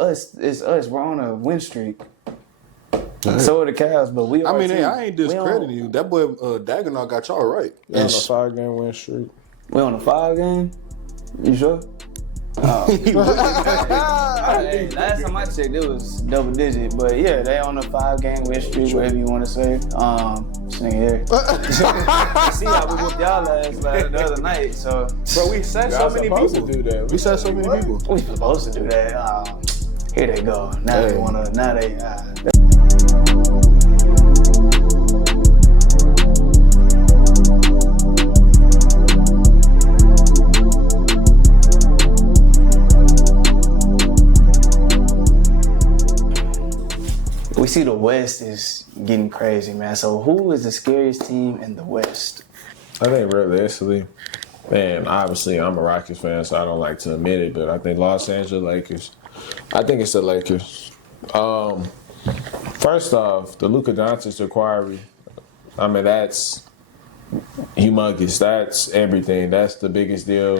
It's us. We're on a win streak. So are the Cavs, but we. I mean, hey, I ain't discrediting you. That boy Dagenau got y'all right. On a 5-game win streak. We on a 5-game. You sure? Oh. Hey, last time I checked, it was double digit. But yeah, they on a 5-game win streak, whatever you want to say. This nigga here. See how we whooped y'all ass the other night. So, bro, we said so many people do that. We said so many people. We supposed to do that. Here they go. Now they wanna. Now they. We see the West is getting crazy, man. So who is the scariest team in the West? I think realistically, and obviously I'm a Rockets fan, so I don't like to admit it, but I think Los Angeles Lakers. I think it's the Lakers. First off, the Luka Doncic inquiry, I mean, that's humongous. That's everything. That's the biggest deal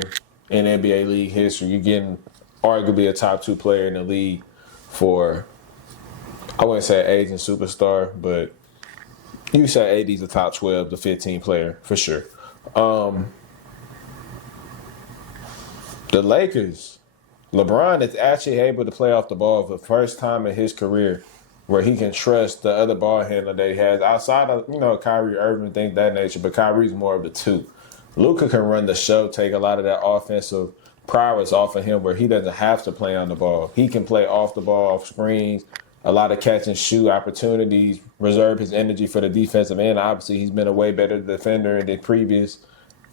in NBA league history. You're getting arguably a top 2 player in the league for, I wouldn't say aging superstar, but you say AD's a top 12 to 15 player for sure. The Lakers, LeBron is actually able to play off the ball for the first time in his career where he can trust the other ball handler that he has outside of, Kyrie Irving, things of that nature, but Kyrie's more of the 2. Luka can run the show, take a lot of that offensive prowess off of him where he doesn't have to play on the ball. He can play off the ball, off screens, a lot of catch and shoot opportunities, reserve his energy for the defensive end. Obviously, he's been a way better defender in the previous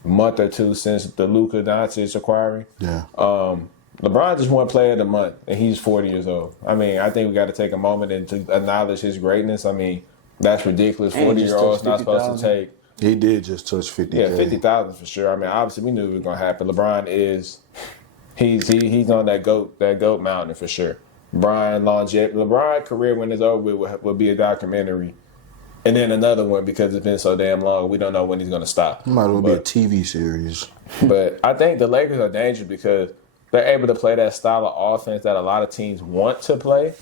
month or two since the Luka Doncic acquiring. Yeah. LeBron just won Player of the Month, and he's 40 years old. I mean, I think we got to take a moment and to acknowledge his greatness. I mean, that's ridiculous. 40-year-olds not supposed to take. He did just touch 50. Yeah, 50,000 for sure. I mean, obviously we knew it was gonna happen. LeBron is, he's on that goat mountain for sure. LeBron career when it's over will be a documentary, and then another one because it's been so damn long. We don't know when he's gonna stop. It might as well be a TV series. But I think the Lakers are dangerous because they're able to play that style of offense that a lot of teams want to play,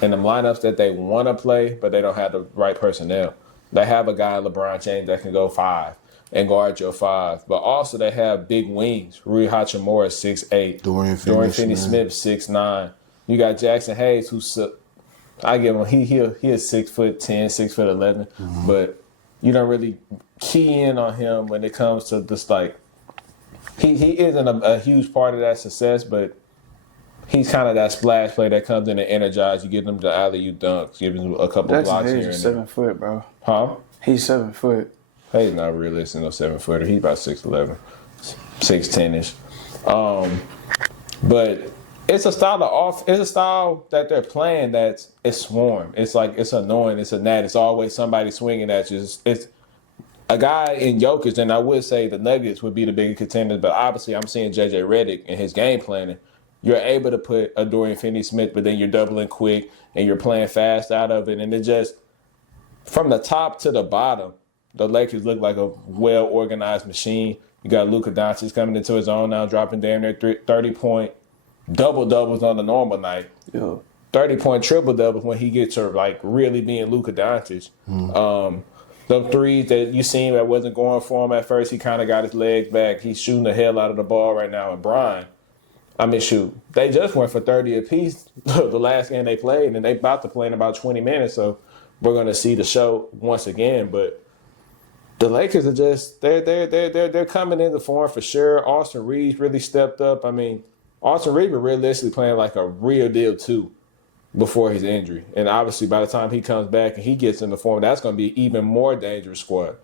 and the lineups that they want to play, but they don't have the right personnel. They have a guy, LeBron James, that can go 5 and guard your 5, but also they have big wings. Rui Hachimura, 6'8". Dorian Finney-Smith, 6'9". You got Jackson Hayes, who's I give him he is 6'10", 6'11", but you don't really key in on him when it comes to just like he isn't a huge part of that success, but he's kind of that splash play that comes in and energize. You get him to alley-oop dunks, give him a couple blocks here and there. He's 7 foot, bro. Huh? He's 7 foot. He's not realistic, no 7-footer. He's about 6'11", 6'10"-ish. But it's a style that they're playing that's it's swarm. It's like it's annoying. It's a gnat. It's always somebody swinging at you. It's a guy in Jokic, and I would say the Nuggets would be the bigger contenders, but obviously I'm seeing J.J. Redick and his game planning. You're able to put a Dorian Finney-Smith, but then you're doubling quick and you're playing fast out of it. And it just, from the top to the bottom, the Lakers look like a well-organized machine. You got Luka Doncic coming into his own now, dropping down there 30-point double-doubles on the normal night. Yeah. 30-point triple-doubles when he gets to, like, really being Luka Doncic. The threes that you seen that wasn't going for him at first, he kind of got his legs back. He's shooting the hell out of the ball right now. And Brian, they just went for 30 apiece the last game they played, and they about to play in about 20 minutes. So we're going to see the show once again. But the Lakers are just they're coming into form for sure. Austin Reeves really stepped up. I mean, Austin Reeves was realistically playing like a real deal too before his injury, and obviously by the time he comes back and he gets into form, that's going to be even more dangerous squad.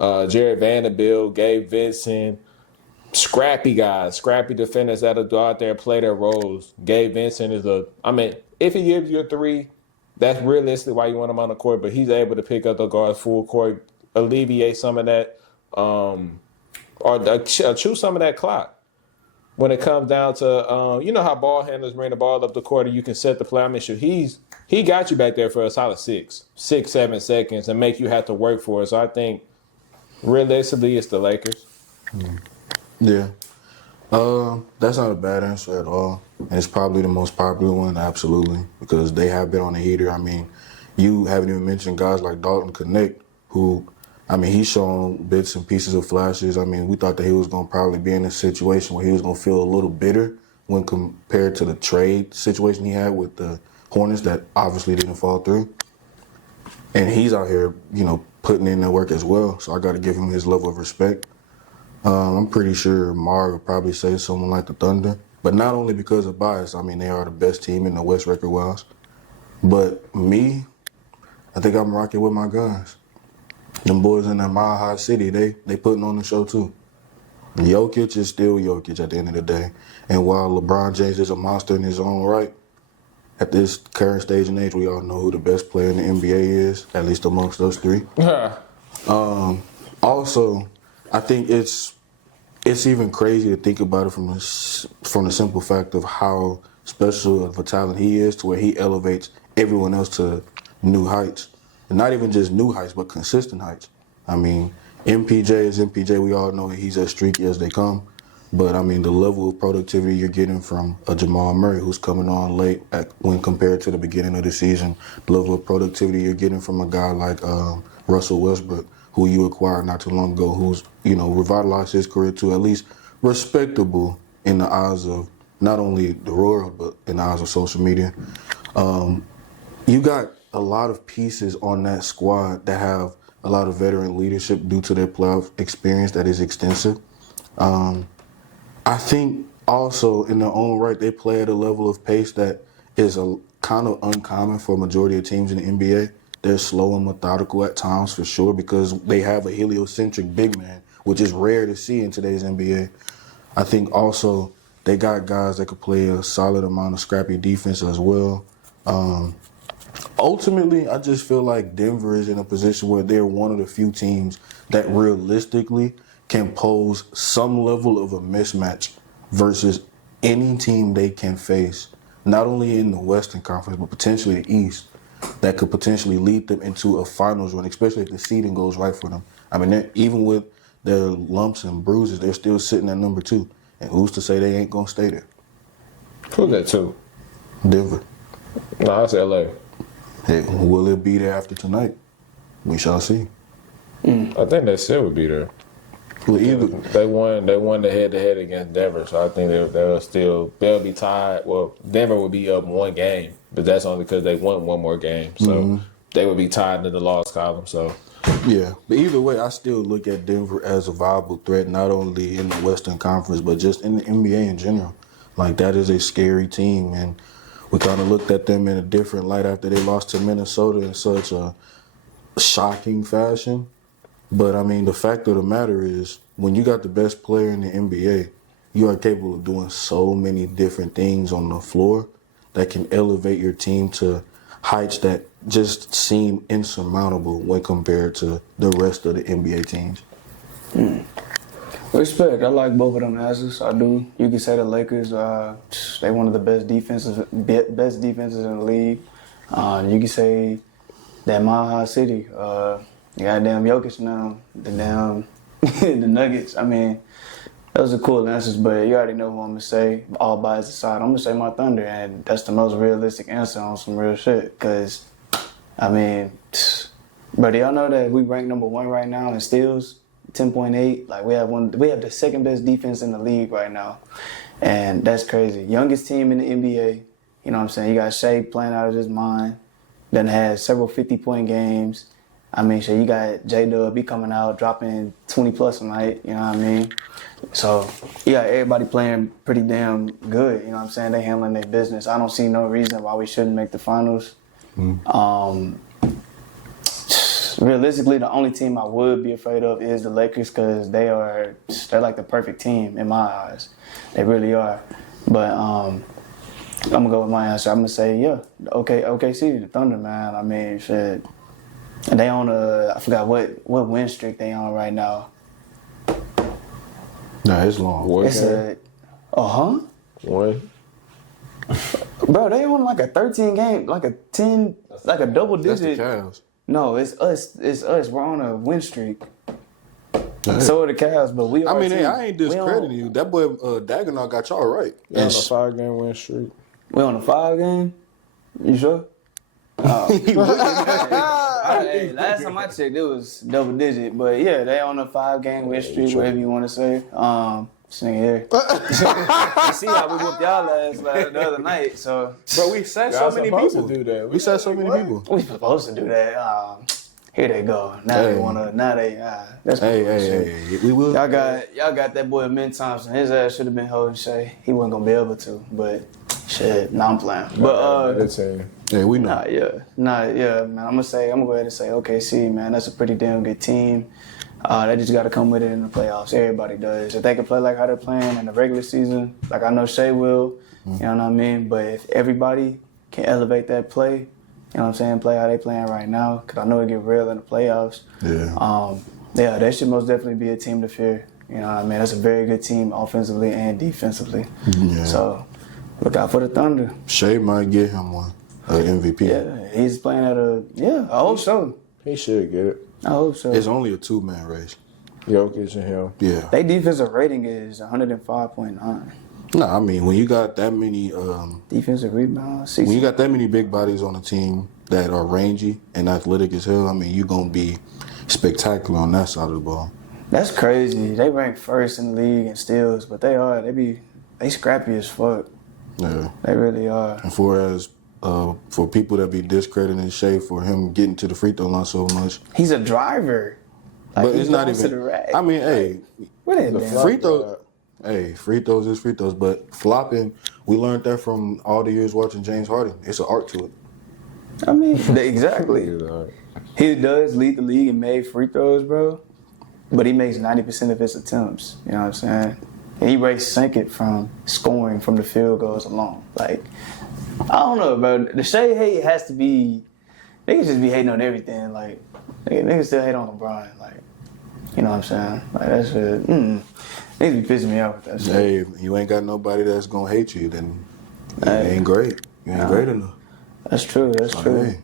Jared Vanderbilt, Gabe Vincent. Scrappy guys, scrappy defenders that'll go out there and play their roles. Gabe Vincent is if he gives you a 3, that's realistically why you want him on the court, but he's able to pick up the guards full court, alleviate some of that, or chew some of that clock. When it comes down to, you know how ball handlers bring the ball up the court and you can set the play. He got you back there for a solid 6-7 seconds and make you have to work for it. So I think realistically it's the Lakers. Yeah. That's not a bad answer at all. And it's probably the most popular one, absolutely, because they have been on the heater. I mean, you haven't even mentioned guys like Dalton Connect, who, I mean, he's shown bits and pieces of flashes. I mean, we thought that he was going to probably be in a situation where he was going to feel a little bitter when compared to the trade situation he had with the Hornets that obviously didn't fall through. And he's out here, putting in the work as well. So I got to give him his level of respect. I'm pretty sure Mar would probably say someone like the Thunder, but not only because of bias. I mean, they are the best team in the West record-wise. But me, I think I'm rocking with my guys. Them boys in that Mile High City, they putting on the show too. Jokic is still Jokic at the end of the day. And while LeBron James is a monster in his own right, at this current stage and age, we all know who the best player in the NBA is, at least amongst us three. Also, I think it's even crazy to think about it from the simple fact of how special of a talent he is, to where he elevates everyone else to new heights. And not even just new heights, but consistent heights. I mean, MPJ is MPJ. We all know he's as streaky as they come. But, I mean, the level of productivity you're getting from a Jamal Murray, who's coming on late when compared to the beginning of the season, the level of productivity you're getting from a guy like Russell Westbrook, who you acquired not too long ago, who's, revitalized his career to at least respectable in the eyes of not only the world, but in the eyes of social media. You got a lot of pieces on that squad that have a lot of veteran leadership due to their playoff experience that is extensive. I think also in their own right, they play at a level of pace that is a kind of uncommon for a majority of teams in the NBA. They're slow and methodical at times for sure because they have a heliocentric big man, which is rare to see in today's NBA. I think also they got guys that could play a solid amount of scrappy defense as well. Ultimately, I just feel like Denver is in a position where they're one of the few teams that realistically can pose some level of a mismatch versus any team they can face, not only in the Western Conference, but potentially the East, that could potentially lead them into a finals run, especially if the seeding goes right for them. I mean, even with their lumps and bruises, they're still sitting at number 2. And who's to say they ain't going to stay there? Who's that 2? Denver. No, that's LA. Hey, will it be there after tonight? We shall see. I think they still would be there. Well, either They won the head-to-head against Denver, so I think they'll be tied. Well, Denver would be up 1 game, but that's only because they won 1 more game. So they would be tied to the loss column. So yeah, but either way, I still look at Denver as a viable threat, not only in the Western Conference, but just in the NBA in general. Like, that is a scary team, and we kind of looked at them in a different light after they lost to Minnesota in such a shocking fashion. But, I mean, the fact of the matter is, when you got the best player in the NBA, you are capable of doing so many different things on the floor that can elevate your team to heights that just seem insurmountable when compared to the rest of the NBA teams. Respect. I like both of them answers. I do. You can say the Lakers, they one of the best defenses in the league. You can say that Mile High City, goddamn Jokic now, the Nuggets. I mean, those are cool answers, but you already know who I'm going to say. All bias aside, I'm going to say my Thunder, and that's the most realistic answer on some real shit. Because, I mean, bro, do y'all know that we rank number 1 right now in steals? 10.8. Like, we have the second best defense in the league right now. And that's crazy. Youngest team in the NBA. You know what I'm saying? You got Shea playing out of his mind. Then has several 50-point games. I mean, shit, you got J-Dub, he coming out, dropping 20-plus a night, you know what I mean? So, yeah, everybody playing pretty damn good, you know what I'm saying? They handling their business. I don't see no reason why we shouldn't make the finals. Realistically, the only team I would be afraid of is the Lakers because they're like the perfect team in my eyes. They really are. But I'm going to go with my answer. I'm going to say, yeah, OKC, the Thunder, man. I mean, shit. And they on I forgot what win streak they on right now. Nah, it's long. It's One. Bro, they on like a 13 game, like a 10, like a double digit. That's the Cavs. No, it's us. We're on a win streak. So are the Cavs, but we. I mean, hey, team. I ain't discrediting you. That boy Dagenham got y'all right. On a 5-game win streak. We on a 5 game. You sure? Hey, last time I checked, it was double digit. But yeah, they on a 5-game win streak, whatever you want to say. This nigga here. You see how we whooped y'all ass the other night, so. But we said so many people. To do that. We said so many people. We supposed to do that. Here they go. Now they wanna. Now they. That's Hey. We will. Y'all got that boy Min Thompson. His ass should have been holding Shea. He wasn't gonna be able to, but shit. Nah, I'm playing. But Yeah, we know. Nah, yeah, man. I'm gonna go ahead and say OKC, man. That's a pretty damn good team. They just got to come with it in the playoffs. Everybody does. If they can play like how they're playing in the regular season, like I know Shea will, you know what I mean? But if everybody can elevate that play, you know what I'm saying, play how they playing right now, because I know it get real in the playoffs. Yeah. They should most definitely be a team to fear. You know what I mean? That's a very good team offensively and defensively. Yeah. So look out for the Thunder. Shea might get him one. MVP. Yeah, he's playing at I hope so. He should get it. I hope so. It's only a 2-man race. Jokic and him. Yeah. Their defensive rating is 105.9. No, I mean, when you got that many Defensive rebounds, when you got that many big bodies on the team that are rangy and athletic as hell, I mean, you're going to be spectacular on that side of the ball. That's crazy. They rank first in the league in steals, but they scrappy as fuck. Yeah. They really are. And for people that be discrediting Shea for him getting to the free throw line so much. He's a driver. Like, But it's not to the even. rack. I mean, hey, What is that? free throw. Hey, free throws is free throws, but flopping, we learned that from all the years watching James Harden. It's an art to it. I mean, exactly. He does lead the league in made free throws, bro. But he makes 90% of his attempts. You know what I'm saying? And he rates second from scoring from the field goals alone. Like, I don't know, bro. The Shea hate has to be. Niggas just be hating on everything. Like, niggas still hate on LeBron. Like, you know what I'm saying? Like, that shit. Niggas be pissing me off with that shit. Hey, if you ain't got nobody that's gonna hate you, then you Hey. ain't great. You ain't great enough. That's true. That's true. Hey.